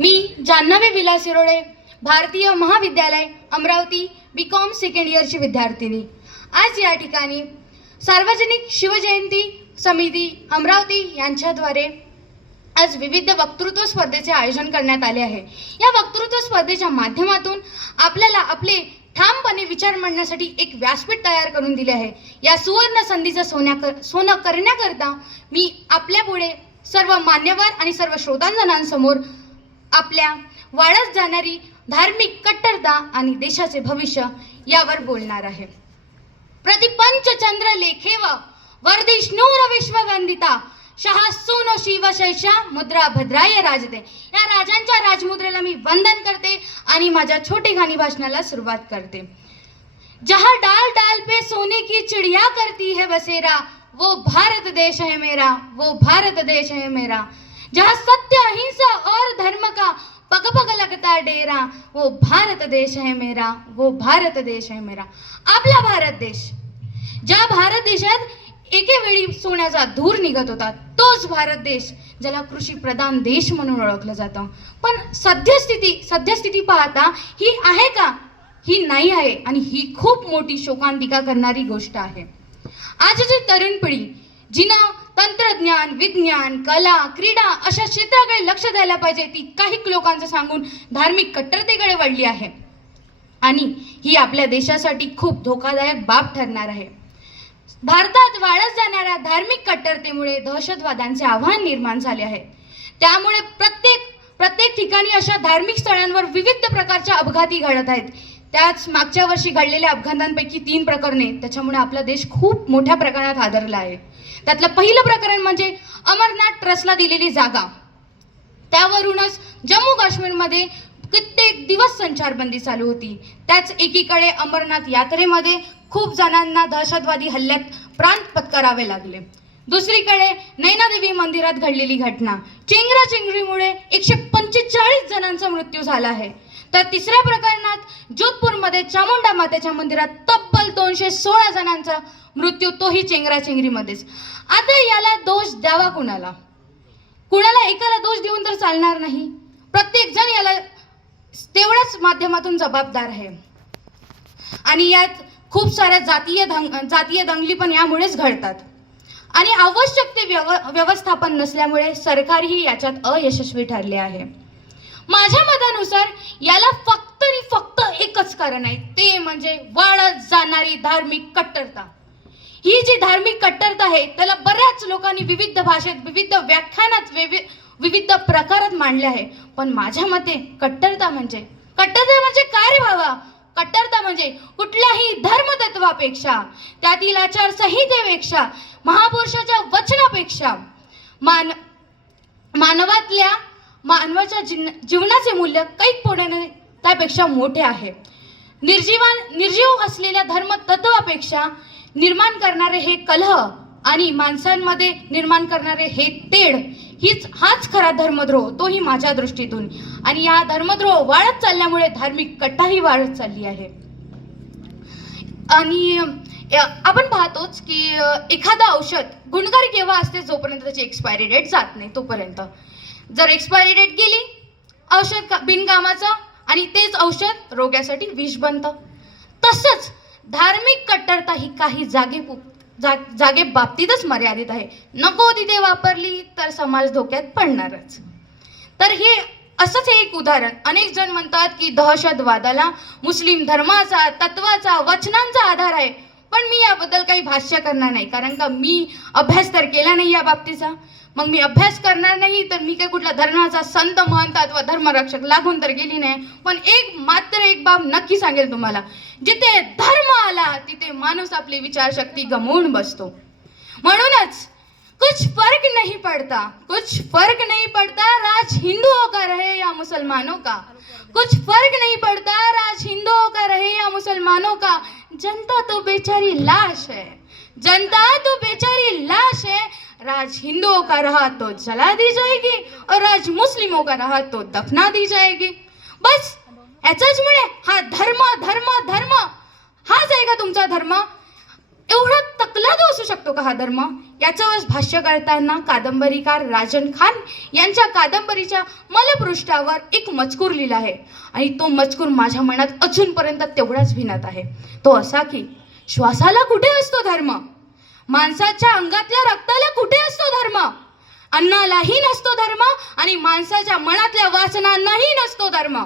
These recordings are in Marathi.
मी जान्हवी विलास शिरोळे, भारतीय महाविद्यालय अमरावती बीकॉम सेकंड इयरची विद्यार्थिनी। आज या ठिकाणी सार्वजनिक शिवजयंती समिती अमरावती यांच्याद्वारे आज विविध वक्तृत्व स्पर्धेचे आयोजन करण्यात आले आहे। या वक्तृत्व स्पर्धेच्या माध्यमातून आपल्याला आपले ठामपणे विचार मांडण्यासाठी एक व्यासपीठ तयार करून दिले आहे। या सुवर्ण संधीचं सोनं करण्याकरता मी आपल्यापुढे सर्व मान्यवर आणि सर्व श्रोतांजनांसमोर आपल्या वाढत जाणारी धार्मिक कट्टरता आणि देशाचे भविष्य यावर बोलणार आहे। प्रतिपंचचंद्र लेखेव वर्धिष्णुर विश्ववंदिता शहासूनो शिवशैषा मुद्रा भद्राय राजते। या राजांच्या राजमुद्रेला मी वंदन करते आणि माझ्या छोटेखानी भाषणाला सुरुवात करते। जहाँ डाल डाल पे सोने की चिड़िया करती है बसेरा, वो भारत देश है मेरा, वो भारत देश है मेरा। जहाँ सत्य अहिंसा और धर्म का पग पग लगता डेरा, वो भारत देश है मेरा, वो भारत देश है मेरा। आपला भारत देश, ज्या भारत देशात एके वेळी सोन्याचा धूर निघत होता, तोच भारत देश ज्याला कृषी प्रधान देश म्हणून ओळखलं जातं। पण सद्यस्थिती पाहता ही आहे का? ही नाही आहे आणि ही खूप मोठी शोकांतिका करणारी गोष्ट आहे। आजची तरुण पिढी जिनं तंत्रज्ञान, विज्ञान, कला, क्रीडा अशा क्षेत्राकडे लक्ष द्यायला पाहिजे, ती काही लोकांचं सांगून धार्मिक कट्टरतेकडे वळली आहे आणि ही आपल्या देशासाठी खूप धोकादायक बाब ठरणार आहे। भारतात वाढत जाणाऱ्या धार्मिक कट्टरतेमुळे दहशतवादांचे आव्हान निर्माण झाले आहे। त्यामुळे प्रत्येक ठिकाणी अशा धार्मिक स्थळांवर विविध प्रकारच्या अपघाती घडत आहेत। त्याच मागच्या वर्षी घडलेल्या अपघातांपैकी 3 प्रकरणे त्याच्यामुळे आपला देश खूप मोठ्या प्रमाणात हादरला आहे। त्यातलं पहिलं प्रकरण म्हणजे अमरनाथ ट्रस्टला दिलेली जागा, त्यावरूनच जम्मू काश्मीरमध्ये कित्येक दिवस संचारबंदी चालू होती। त्याच एकीकडे अमरनाथ यात्रेमध्ये खूप जणांना दहशतवादी हल्ल्यात प्राण पत्करावे लागले। दुसरीकडे नैनादेवी मंदिरात घडलेली घटना, चेंगराचेंगरीमुळे 145 जणांचा मृत्यू झाला आहे। तर तिसऱ्या प्रकरणात जोधपूरमध्ये चामुंडा मातेच्या मंदिरात तब्बल 216 जणांचा मृत्यू, तोही चेंगराचेंगरीमध्येच। आता याला दोष द्यावा कुणाला? कुणाला एकाला दोष देऊन तर चालणार नाही। प्रत्येक जण याला तेवढ्याच माध्यमातून जबाबदार आहे आणि यात खूप साऱ्या जातीय दंगली पण यामुळेच घडतात आणि आवश्यक ते व्यवस्थापन नसल्यामुळे सरकारही याच्यात अयशस्वी ठरले आहे। माझ्या मतानुसार याला फक्त आणि फक्त एकच कारण आहे, ते म्हणजे वाढत जाणारी धार्मिक कट्टरता। ही जी धार्मिक कट्टरता आहे त्याला बऱ्याच लोकांनी विविध भाषेत, विविध व्याख्यानात, विविध प्रकारात मांडले आहे। पण माझ्या मते कट्टरता म्हणजे काय रे भावा? कट्टरता म्हणजे कुठल्याही धर्मतत्वापेक्षा, त्यातील आचारसंहितेपेक्षा, महापुरुषाच्या वचनापेक्षा मानवाच्या जीवनाचे मूल्य कैक पडणे त्यापेक्षा मोठे आहे। निर्जीव असलेल्या धर्मतत्वापेक्षा निर्माण करणारे हे कलह आणि माणसांमध्ये निर्माण करणारे हे तेढ, हाच खरा धर्मद्रोह, तोही माझ्या दृष्टीतून। आणि या धर्मद्रोह वाढत चालल्यामुळे धार्मिक कट्टाही वाढत चालली आहे। आणि आपण पाहतोच की एखादा औषध गुणकारी केव्हा असते? जोपर्यंत त्याची एक्सपायरी डेट जात नाही तोपर्यंत। जर एक्सपायरी डेट गेली, औषध बिनकामाचं आणि तेच औषध रोग्यासाठी विष बनतं। तसंच धार्मिक कट्टरता ही काही जागे बाबतीतच मर्यादित आहे। नको तिथे वापरली तर समाज धोक्यात पडणारच। तर हे असंच एक उदाहरण। अनेक जण म्हणतात की दहशतवादाला मुस्लिम धर्माचा, तत्वाचा, वचनांचा आधार आहे, पण मी याबद्दल काही भाष्य करणार नाही, कारण का मी अभ्यास तर केला नाही या बाबतीचा। मग मी अभ्यास करणार नाही तर मी काही कुठला धर्माचा संत, महंत अथवा धर्मरक्षक लागून तर गेली नाही। पण एक बाब नक्की सांगेल तुम्हाला, जिथे धर्म आला तिथे माणूस आपली विचारशक्ती गमावून बसतो। म्हणूनच कुछ फर्क नहीं पड़ता राज हिंदुओं का रहे या मुसलमानों का, कुछ फर्क नहीं पड़ता राज हिंदुओं का रहे या मुसलमानों का। जनता तो बेचारी लाश है, राज हिंदुओं का रहा तो जला दी जाएगी और राज मुस्लिमों का रहा तो दफना दी जाएगी। बस याच्याचमुळे हा धर्म हाच आहे का तुमचा धर्म? एवढा तकलाद असू शकतो का हा धर्म? याच्यावर भाष्य करताना कादंबरीकार राजन खान यांच्या कादंबरीच्या मलपृष्ठावर एक मजकूर लिहिला आहे आणि तो मजकूर माझ्या मनात अजूनपर्यंत तेवढाच भिनत आहे. तो असा की श्वासाला कुठे असतो धर्म? माणसाच्या अंगातल्या रक्ताला कुठे असतो धर्म? अन्नालाही नसतो धर्म आणि माणसाच्या मनातल्या वासनांनाही नसतो धर्म.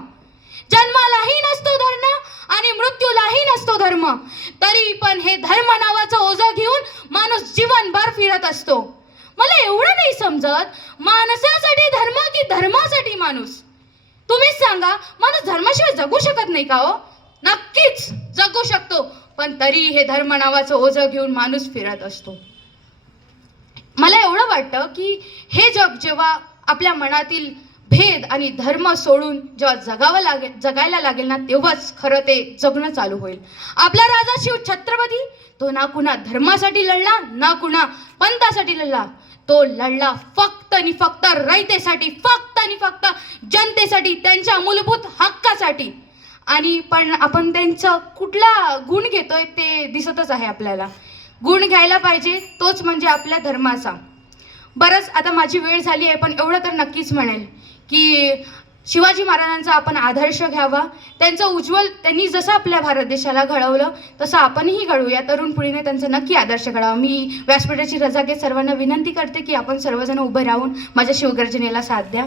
जन्मालाही नसतो धर्म आणि मृत्यूलाही नसतो धर्म. तरी पण हे धर्म नावाचं ओझं घेऊन माणूस जीवनभर फिरत असतो. मला एवढं नाही समजत, माणसासाठी धर्म की धर्मासाठी माणूस? तुम्हीच सांगा. माणूस धर्माशिवाय जगू शकत नाही का हो? नक्कीच जगू शकतो, पण तरी हे धर्म नावाचं ओझं घेऊन माणूस फिरत असतो. मला एवढं वाटतं की हे जग जेव्हा आपल्या मनातील भेद आणि धर्म सोडून जेव्हा जगायला लागेल ना, तेव्हाच खरं ते जगणं चालू होईल. आपला राजा शिव छत्रपती तो ना कुणा धर्मासाठी लढला ना कुणा पंथासाठी लढला. तो लढला फक्त आणि फक्त रयतेसाठी, फक्त आणि फक्त जनतेसाठी, त्यांच्या मूलभूत हक्कासाठी. आणि पण आपण त्यांचं कुठला गुण घेतोय ते दिसतच आहे आपल्याला. गुण घ्यायला पाहिजे तोच म्हणजे आपल्या धर्माचा. बरंच आता माझी वेळ झाली आहे, पण एवढं तर नक्कीच म्हणेल की शिवाजी महाराजांचा आपण आदर्श घ्यावा. त्यांनी जसं आपल्या भारत देशाला घडवलं तसं आपणही घडवूया. तरुण पिढीने त्यांचा नक्की आदर्श घडावा. मी व्यासपीठाची रजा घेत सर्वांना विनंती करते की आपण सर्वजण उभे राहून माझ्या शिवगर्जनेला साथ द्या.